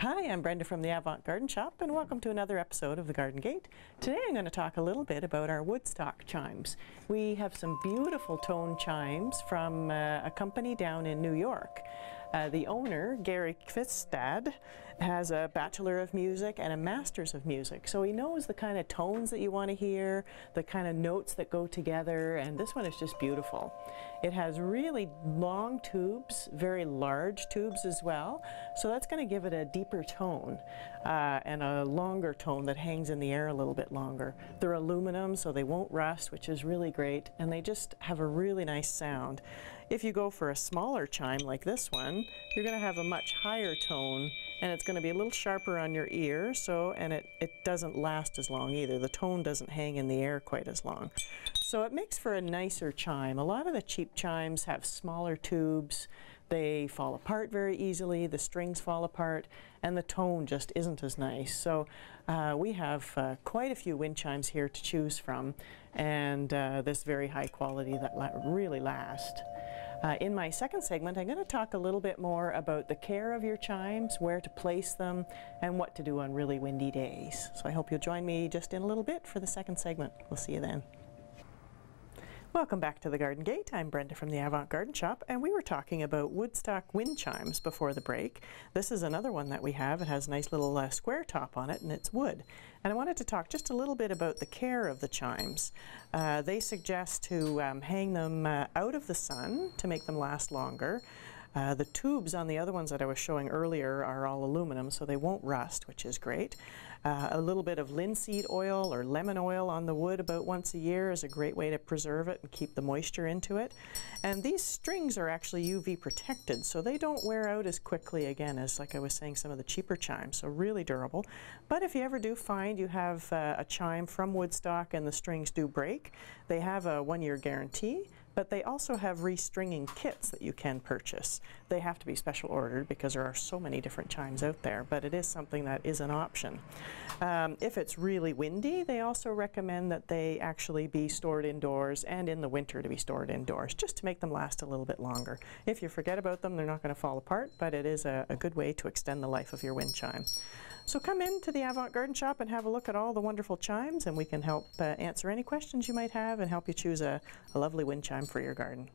Hi, I'm Brenda from the Avant Garden Shop, and welcome to another episode of The Garden Gate. Today I'm going to talk a little bit about our Woodstock chimes. We have some beautiful tone chimes from a company down in New York. The owner, Gary Kvistad, has a Bachelor of Music and a Master's of Music, so he knows the kind of tones that you want to hear, the kind of notes that go together, and this one is just beautiful. It has really long tubes, very large tubes as well, so that's going to give it a deeper tone and a longer tone that hangs in the air a little bit longer. They're aluminum, so they won't rust, which is really great, and they just have a really nice sound. If you go for a smaller chime like this one, you're going to have a much higher tone, and it's going to be a little sharper on your ear, and it doesn't last as long either. The tone doesn't hang in the air quite as long. So it makes for a nicer chime. A lot of the cheap chimes have smaller tubes. They fall apart very easily, the strings fall apart, and the tone just isn't as nice. So we have quite a few wind chimes here to choose from, and this very high quality that really last. In my second segment, I'm going to talk a little bit more about the care of your chimes, where to place them, and what to do on really windy days. So I hope you'll join me just in a little bit for the second segment. We'll see you then. Welcome back to the Garden Gate. I'm Brenda from the Avant Garden Shop, and we were talking about Woodstock wind chimes before the break. This is another one that we have. It has a nice little square top on it, and it's wood. And I wanted to talk just a little bit about the care of the chimes. They suggest to hang them out of the sun to make them last longer. The tubes on the other ones that I was showing earlier are all aluminum, so they won't rust, which is great. A little bit of linseed oil or lemon oil on the wood about once a year is a great way to preserve it and keep the moisture into it. And these strings are actually UV protected, so they don't wear out as quickly again as, like I was saying, some of the cheaper chimes, so really durable. But if you ever do find you have a chime from Woodstock and the strings do break, they have a 1-year guarantee. But they also have restringing kits that you can purchase. They have to be special ordered because there are so many different chimes out there, but it is something that is an option. If it's really windy, they also recommend that they actually be stored indoors, and in the winter to be stored indoors, just to make them last a little bit longer. If you forget about them, they're not going to fall apart, but it is a good way to extend the life of your wind chime. So come into the Avant Garden Shop and have a look at all the wonderful chimes, and we can help answer any questions you might have and help you choose a lovely wind chime for your garden.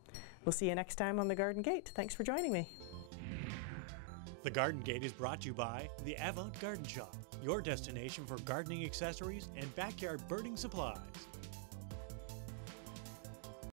We'll see you next time on the Garden Gate. Thanks for joining me. The Garden Gate is brought to you by the Avant Garden Shop, your destination for gardening accessories and backyard birding supplies.